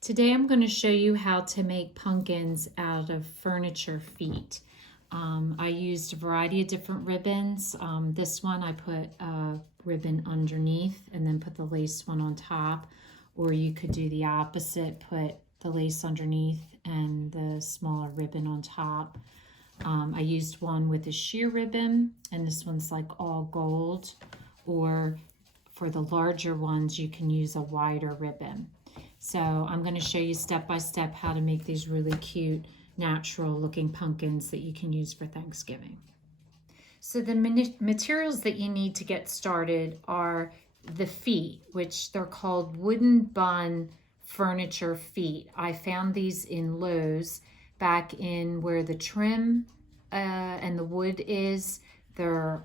Today I'm going to show you how to make pumpkins out of furniture feet. I used a variety of different ribbons. This one I put a ribbon underneath and then put the lace one on top, or you could do the opposite, put the lace underneath and the smaller ribbon on top. I used one with a sheer ribbon, and this one's like all gold, or for the larger ones you can use a wider ribbon. So I'm going to show you step by step how to make these really cute natural looking pumpkins that you can use for Thanksgiving. So the materials that you need to get started are the feet, which they're called wooden bun furniture feet. I found these in Lowe's back in where the trim and the wood is. They're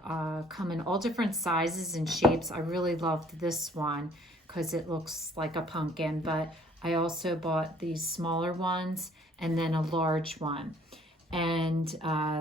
come in all different sizes and shapes. I really loved this one because it looks like a pumpkin, but I also bought these smaller ones and then a large one. And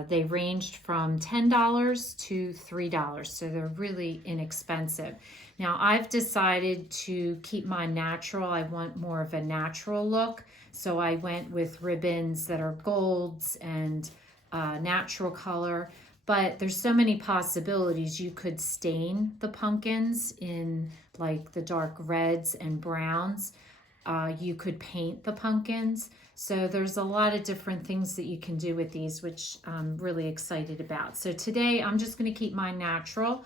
they ranged from $10 to $3, so they're really inexpensive. Now I've decided to keep mine natural. I want more of a natural look, so I went with ribbons that are golds and natural color. But there's so many possibilities. You could stain the pumpkins in like the dark reds and browns. You could paint the pumpkins. So there's a lot of different things that you can do with these, which I'm really excited about. So today I'm just going to keep mine natural,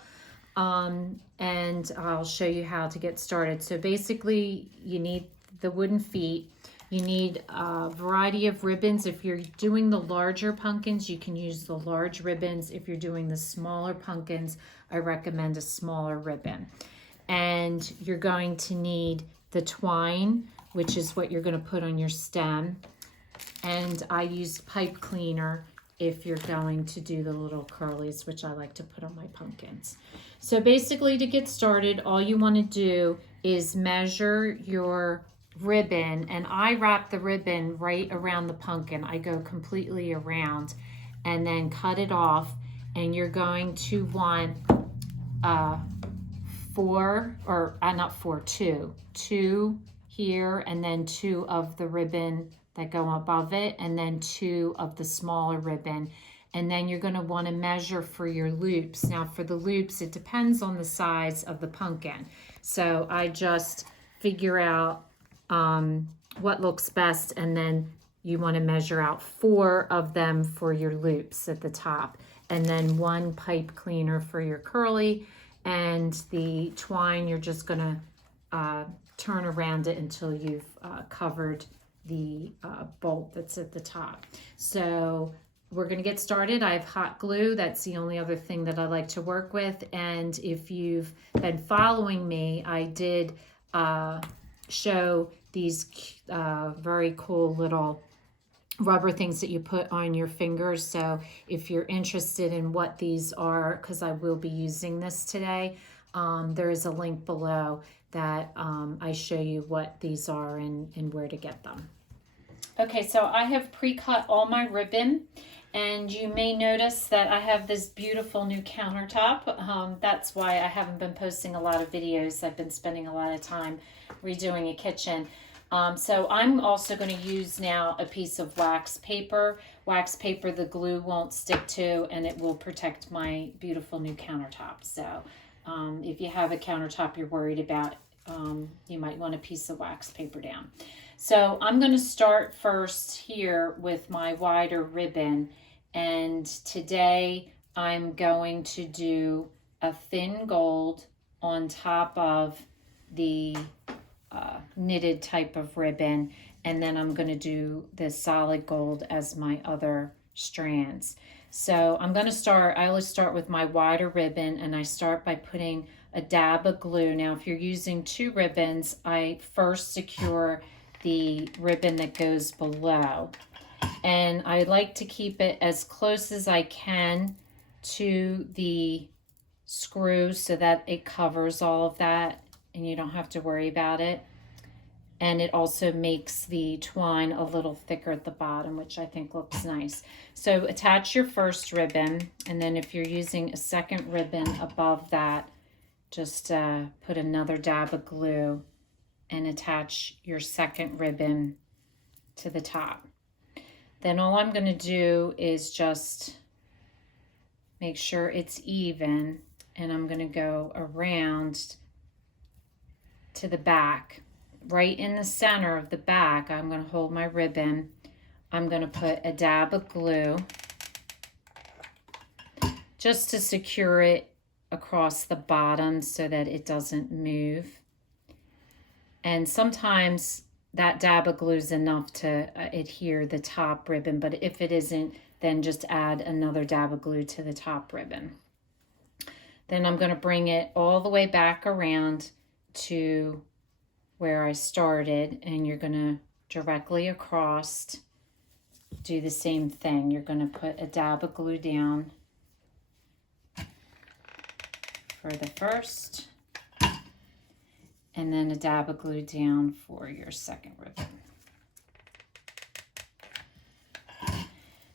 and I'll show you how to get started. So basically you need the wooden feet. You need a variety of ribbons. If you're doing the larger pumpkins, you can use the large ribbons. If you're doing the smaller pumpkins, I recommend a smaller ribbon. And you're going to need the twine, which is what you're going to put on your stem. And I used pipe cleaner if you're going to do the little curlies, which I like to put on my pumpkins. So basically, to get started, all you want to do is measure your ribbon, and I wrap the ribbon right around the pumpkin. I go completely around and then cut it off, and you're going to want two here, and then two of the ribbon that go above it, and then two of the smaller ribbon. And then you're going to want to measure for your loops. Now for the loops, it depends on the size of the pumpkin. So I just figure out what looks best, and then you want to measure out 4 of them for your loops at the top, and then 1 pipe cleaner for your curly, and the twine you're just going to turn around it until you've covered the bolt that's at the top. So we're going to get started. I have hot glue. That's the only other thing that I like to work with. And if you've been following me, I did show these very cool little rubber things that you put on your fingers. So if you're interested in what these are, because I will be using this today, there is a link below that I show you what these are and where to get them. Okay, so I have pre-cut all my ribbon, and you may notice that I have this beautiful new countertop. That's why I haven't been posting a lot of videos. I've been spending a lot of time redoing a kitchen. So I'm also going to use now a piece of wax paper. Wax paper the glue won't stick to, and it will protect my beautiful new countertop. So if you have a countertop you're worried about, you might want a piece of wax paper down. So I'm going to start first here with my wider ribbon, and today I'm going to do a thin gold on top of the knitted type of ribbon, and then I'm going to do the solid gold as my other strands. So I'm going to start, I always start with my wider ribbon, and I start by putting a dab of glue. Now if you're using 2 ribbons, I first secure the ribbon that goes below, and I like to keep it as close as I can to the screw so that it covers all of that and you don't have to worry about it. And it also makes the twine a little thicker at the bottom, which I think looks nice. So attach your first ribbon, and then if you're using a second ribbon above that, just put another dab of glue and attach your second ribbon to the top. Then all I'm going to do is just make sure it's even, and I'm going to go around to the back. Right in the center of the back, I'm going to hold my ribbon. I'm going to put a dab of glue just to secure it across the bottom so that it doesn't move. And sometimes that dab of glue is enough to adhere the top ribbon, but if it isn't, then just add another dab of glue to the top ribbon. Then I'm going to bring it all the way back around to where I started, and you're going to directly across do the same thing. You're going to put a dab of glue down for the first, and then a dab of glue down for your second ribbon.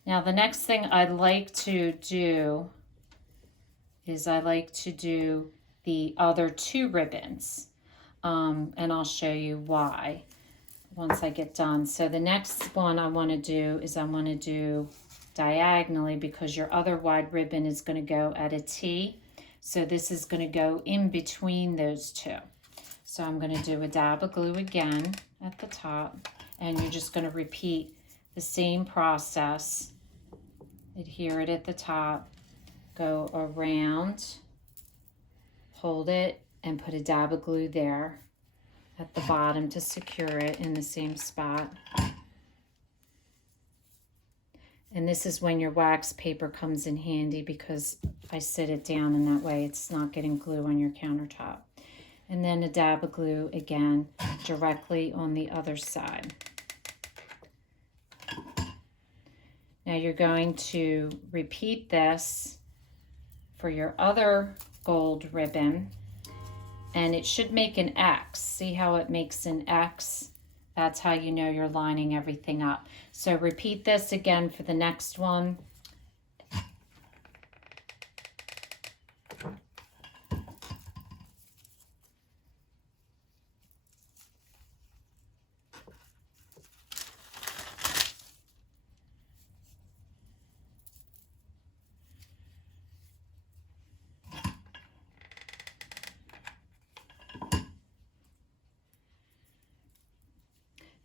Now the next thing I'd like to do is I like to do the other two ribbons, and I'll show you why once I get done. So the next one I want to do is I want to do diagonally, because your other wide ribbon is going to go at a T. So this is going to go in between those two. So I'm going to do a dab of glue again at the top, and you're just going to repeat the same process. Adhere it at the top, go around, hold it, and put a dab of glue there at the bottom to secure it in the same spot. And this is when your wax paper comes in handy, because I sit it down and that way it's not getting glue on your countertop. And then a dab of glue again directly on the other side. Now you're going to repeat this for your other gold ribbon, and it should make an X. See how it makes an X? That's how you know you're lining everything up. So repeat this again for the next one.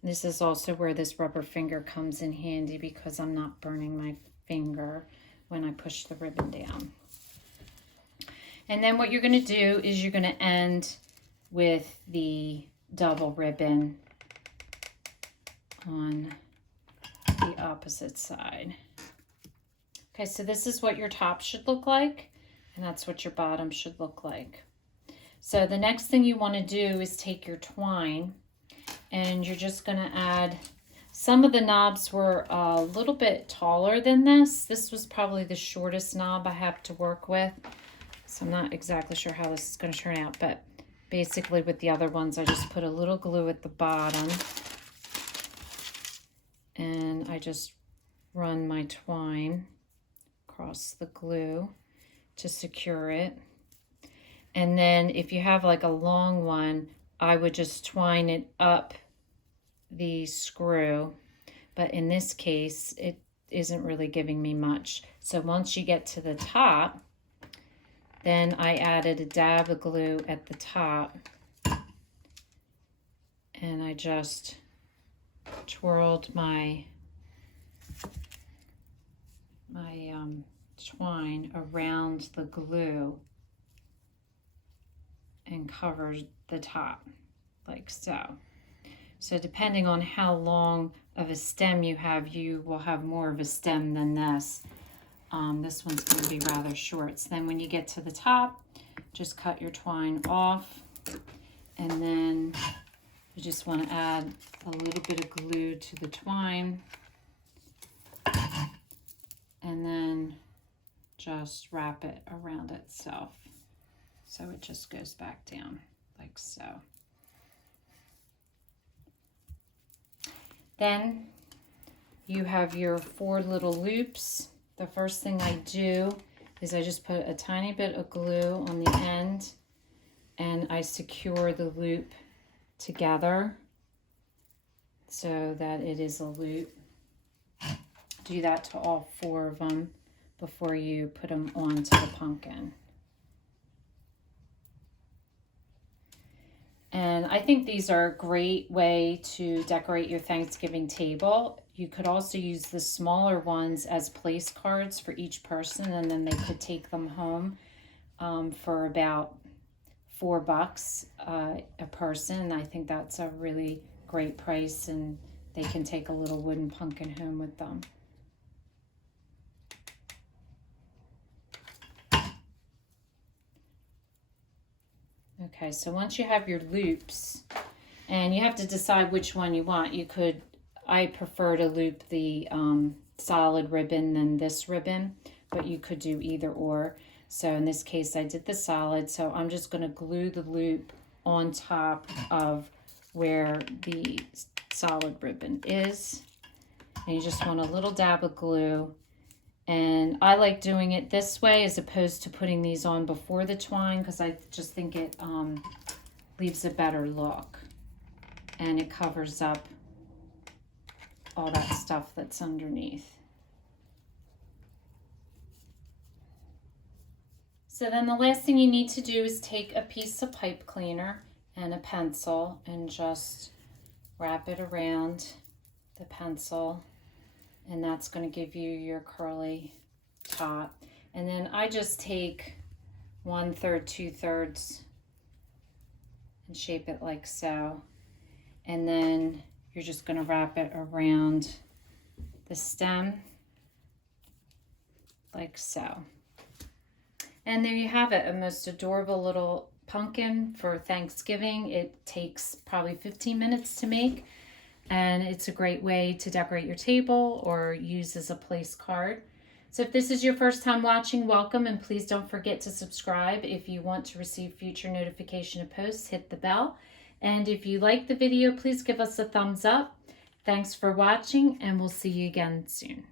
This is also where this rubber finger comes in handy, because I'm not burning my finger when I push the ribbon down. And then what you're going to do is you're going to end with the double ribbon on the opposite side. Okay, so this is what your top should look like, and that's what your bottom should look like. So the next thing you want to do is take your twine, and you're just going to add, some of the knobs were a little bit taller than this. This was probably the shortest knob I have to work with, so I'm not exactly sure how this is going to turn out, but basically with the other ones I just put a little glue at the bottom, and I just run my twine across the glue to secure it. And then if you have like a long one, I would just twine it up the screw, but in this case it isn't really giving me much. So once you get to the top, then I added a dab of glue at the top, and I just twirled my twine around the glue and covered the top like so. So depending on how long of a stem you have, you will have more of a stem than this. This one's going to be rather short. So then when you get to the top, just cut your twine off, and then you just want to add a little bit of glue to the twine, and then just wrap it around itself so it just goes back down like so. Then you have your 4 little loops. The first thing I do is I just put a tiny bit of glue on the end, and I secure the loop together so that it is a loop. Do that to all 4 of them before you put them onto the pumpkin. And I think these are a great way to decorate your Thanksgiving table. You could also use the smaller ones as place cards for each person, and then they could take them home for about $4 a person. I think that's a really great price, and they can take a little wooden pumpkin home with them. Okay, so once you have your loops, and you have to decide which one you want. You could, I prefer to loop the solid ribbon than this ribbon, but you could do either or. So in this case, I did the solid, so I'm just going to glue the loop on top of where the solid ribbon is. And you just want a little dab of glue. And I like doing it this way as opposed to putting these on before the twine, because I just think it leaves a better look. And it covers up all that stuff that's underneath. So then the last thing you need to do is take a piece of pipe cleaner and a pencil and just wrap it around the pencil. And that's going to give you your curly top. And then I just take 1/3, 2/3 and shape it like so. And then you're just going to wrap it around the stem like so. And there you have it, a most adorable little pumpkin for Thanksgiving. It takes probably 15 minutes to make. And it's a great way to decorate your table or use as a place card. So if this is your first time watching, welcome, and please don't forget to subscribe. If you want to receive future notification of posts, hit the bell. And if you like the video, please give us a thumbs up. Thanks for watching, and we'll see you again soon.